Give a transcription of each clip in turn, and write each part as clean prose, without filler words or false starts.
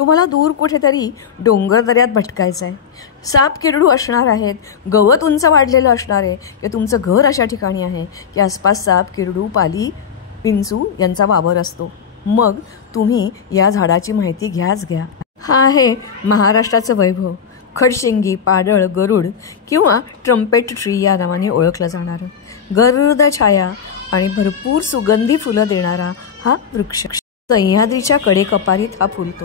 तुम्हाला दूर कुठेतरी डोंगर दऱ्यात भटकायचं आहे, साप किरडू असणार आहेत, गवत उंच वाढलेलं असणार आहे, की तुमचं घर अशा ठिकाणी आहे की आसपास साप किरडू पाली विंचू यांचा वावर असतो, मग तुम्ही या झाडाची माहिती घ्याच घ्या. हा आहे महाराष्ट्राचं वैभव. खडशेंगी, पाडळ, गरुड किंवा ट्रम्पेट ट्री या नावाने ओळखलं जाणारं, गर्द छाया आणि भरपूर सुगंधी फुलं देणारा हा वृक्ष सह्याद्रीच्या कडेकपारीत हा फुलतो.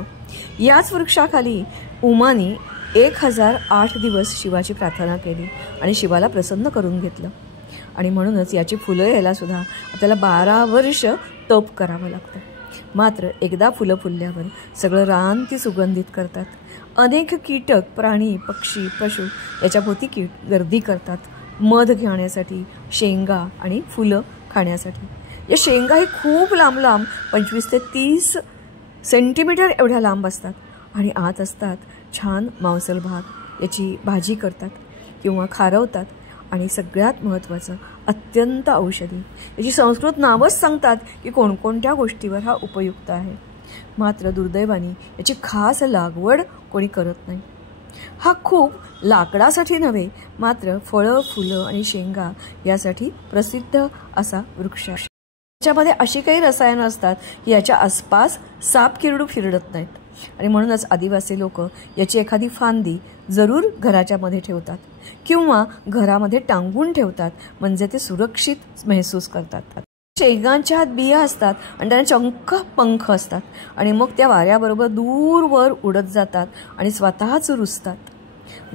याच वृक्षाखाली उमानी 1008 दिवस शिवाची प्रार्थना केली आणि शिवाला प्रसन्न करून घेतलं. आणि म्हणूनच याची फुलं यायला सुद्धा आपल्याला 12 वर्ष तप करावं लागतं. मात्र एकदा फुलं फुलल्यावर सगळं रान ती सुगंधित करतात. अनेक कीटक, प्राणी, पक्षी, पशु याच्याभोवती गर्दी करतात, मध घेण्यासाठी, शेंगा आणि फुलं खाण्यासाठी. या शेंगा ही खूप लांब लांब 25 ते 30 सेंटीमीटर एवढ्या लांब असतात आणि आत असतात छान मांसल भाग. याची भाजी करतात किंवा खारवतात. आणि सगळ्यात महत्त्वाचं अत्यंत औषधी. याची संस्कृत नावच सांगतात की कोणकोणत्या गोष्टीवर हा उपयुक्त आहे. मात्र दुर्दैवाने याची खास लागवड कोणी करत नाही. हा खूप लाकडासाठी नव्हे, मात्र फळं, फुलं आणि शेंगा यासाठी प्रसिद्ध असा वृक्ष आहे. याच्यामध्ये अशी काही रसायनं असतात की याच्या आसपास साप किरडू फिरडत नाहीत. आणि म्हणूनच आदिवासी लोक याची एखादी फांदी जरूर घराच्या मध्ये ठेवतात किंवा घरामध्ये टांगून ठेवतात, म्हणजे ते सुरक्षित महसूस करतात. शेंगांच्या हात बिया असतात आणि त्यांना चंक पंख असतात आणि मग त्या वाऱ्याबरोबर दूरवर उडत जातात आणि स्वतःच रुजतात.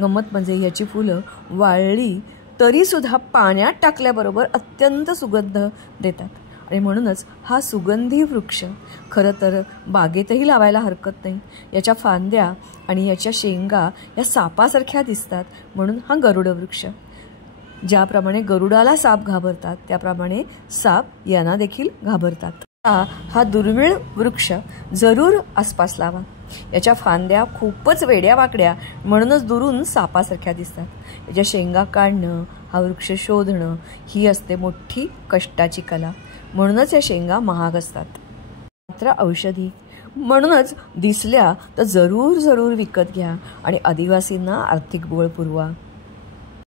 गंमत म्हणजे याची फुलं वाळली तरीसुद्धा पाण्यात टाकल्याबरोबर अत्यंत सुगंध देतात. आणि म्हणूनच हा सुगंधी वृक्ष खरं तर बागेतही लावायला हरकत नाही. याच्या फांद्या आणि याच्या शेंगा या सापासारख्या दिसतात, म्हणून हा गरुड वृक्ष. ज्याप्रमाणे गरुडाला साप घाबरतात त्याप्रमाणे साप यांना देखील घाबरतात. हा दुर्मिळ वृक्ष जरूर आसपास लावा. याच्या फांद्या खूपच वेड्या वाकड्या, म्हणूनच दुरून सापासारख्या दिसतात. याच्या शेंगा काढणं, हा वृक्ष शोधणं ही असते मोठी कष्टाची कला. म्हणूनच या शेंगा महाग असतात. मात्र औषधी, म्हणूनच दिसल्या तर जरूर जरूर विकत घ्या आणि आदिवासींना आर्थिक बळ पुरवा.